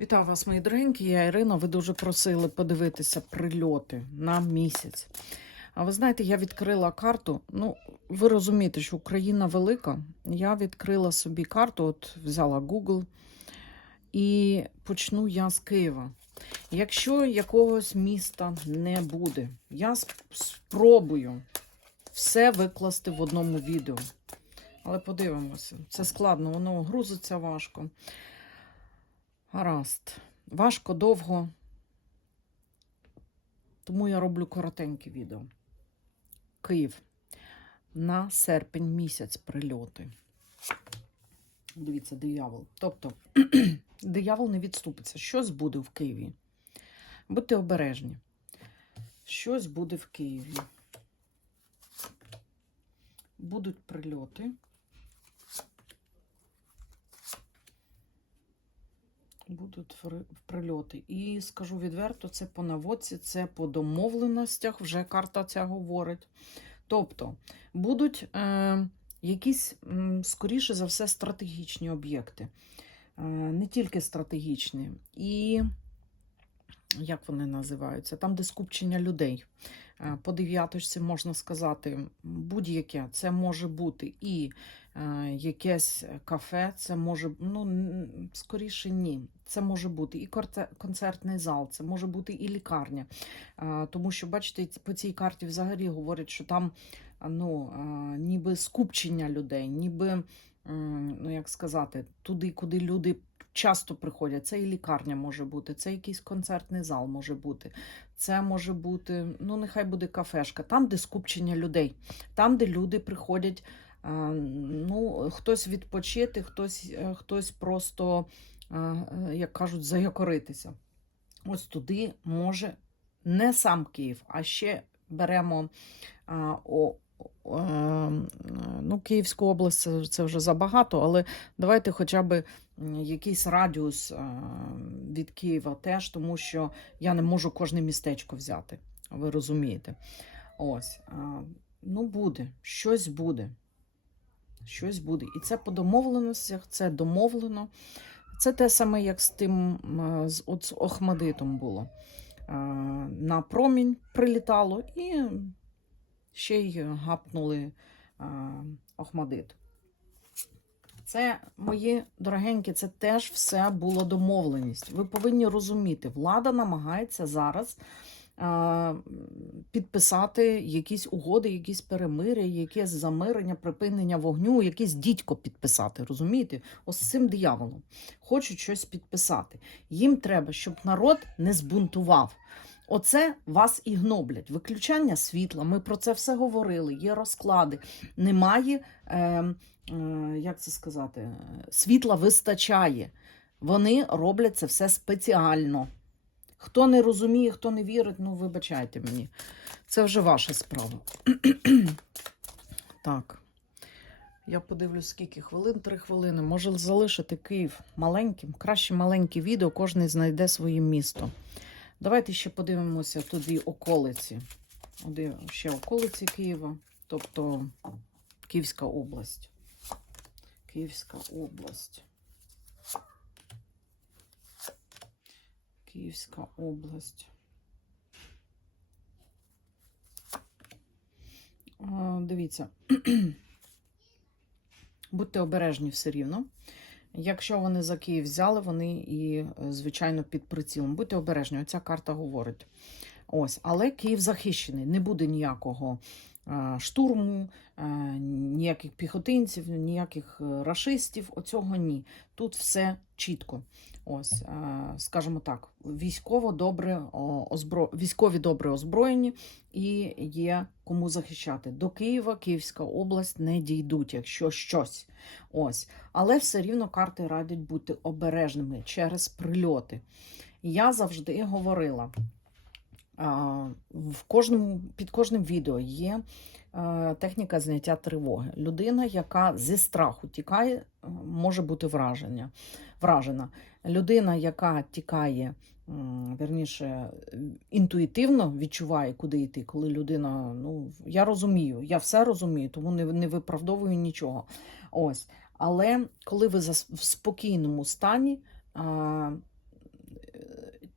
Вітаю вас, мої дорогенькі. Я Ірина. Ви дуже просили подивитися прильоти на місяць. А ви знаєте, я відкрила карту. Ну, ви розумієте, що Україна велика. Я відкрила собі карту, от взяла Google, і почну я з Києва. Якщо якогось міста не буде, я спробую все викласти в одному відео. Але подивимося, це складно, воно грузиться важко. Гаразд. Важко, довго. Тому я роблю коротеньке відео. Київ. На серпень місяць прильоти. Дивіться, диявол. Тобто, диявол не відступиться. Щось буде в Києві. Будьте обережні. Щось буде в Києві. Будуть прильоти. Будуть прильоти. І скажу відверто, це по наводці, це по домовленостях, вже карта ця говорить. Тобто будуть е, якісь, скоріше за все, стратегічні об'єкти. Е, не тільки стратегічні. І як вони називаються? Там, де скупчення людей. Е, По дев'яточці можна сказати будь-яке. Це може бути і е, якесь кафе, це може, ну, скоріше ні. Це може бути і концертний зал, це може бути і лікарня. Е, Тому що, бачите, по цій карті взагалі говорять, що там ну, е, ніби скупчення людей, ніби, ну як сказати, туди, куди люди часто приходять. Це і лікарня може бути, це якийсь концертний зал може бути. Це може бути, ну нехай буде кафешка, там, де скупчення людей, там, де люди приходять. е, Ну, хтось відпочити, хтось, е, хтось просто, як кажуть, заякоритися. Ось туди може не сам Київ, а ще беремо ну, Київську область, це, вже забагато, але давайте хоча б якийсь радіус е, від Києва теж, тому що я не можу кожне містечко взяти. Ви розумієте? Ось. Ну, буде, щось буде. Щось буде. І це по домовленостях, це домовлено. Це те саме, як з тим з, от, з Охмадитом було. Е, На промінь прилітало і ще й гапнули е, Охмадит. Це, мої дорогенькі, це теж все було домовленість. Ви повинні розуміти, влада намагається зараз е, підписати якісь угоди, якісь перемиря, якесь замирення, припинення вогню, якийсь дідько підписати. Розумієте? Ось цим дияволом хочуть щось підписати. Їм треба, щоб народ не збунтував. Оце вас і гноблять. Виключання світла. Ми про це все говорили. Є розклади. Немає, е, е, як це сказати, світла вистачає. Вони роблять це все спеціально. Хто не розуміє, хто не вірить, ну вибачайте мені. Це вже ваша справа. так. Я подивлюсь, скільки хвилин, три хвилини. Може залишити Київ маленьким. Краще маленьке відео, кожен знайде своє місто. Давайте ще подивимося туди околиці. Ще околиці Києва, тобто Київська область. Київська область. Київська область. Дивіться. Будьте обережні все рівно. Якщо вони за Київ взяли, вони і, е, звичайно, під прицілом. Будьте обережні, оця карта говорить. Ось, але Київ захищений, не буде ніякого штурму, е, ніяких піхотинців, ніяких е, рашистів. Оцього ні. Тут все чітко. Ось, е, скажімо так, військово добре озбро... військові добре озброєні і є кому захищати. До Києва Київська область не дійдуть, якщо щось. Ось. Але все рівно карти радять бути обережними через прильоти. Я завжди говорила. В кожному, під кожним відео є е, техніка зняття тривоги. Людина, яка зі страху тікає, е, може бути враження, вражена. Людина, яка тікає, верніше, інтуїтивно відчуває, куди йти, коли людина, ну, я розумію, я все розумію, тому не, не виправдовую нічого. Ось. Але коли ви в спокійному стані,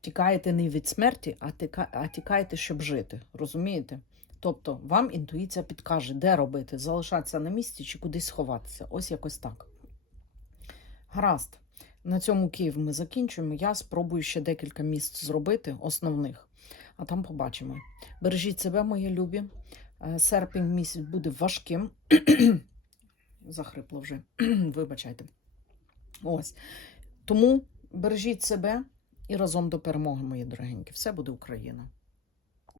тікаєте не від смерті, а, тіка, а тікаєте, щоб жити. Розумієте? Тобто вам інтуїція підкаже, де робити, залишатися на місці чи кудись сховатися. Ось якось так. Гаразд. На цьому Київ ми закінчуємо. Я спробую ще декілька місць зробити, основних, а там побачимо. Бережіть себе, мої любі. Е, Серпень місяць буде важким. Захрипло вже. Вибачайте. Ось. Тому бережіть себе і разом до перемоги, мої дорогенькі. Все буде Україна.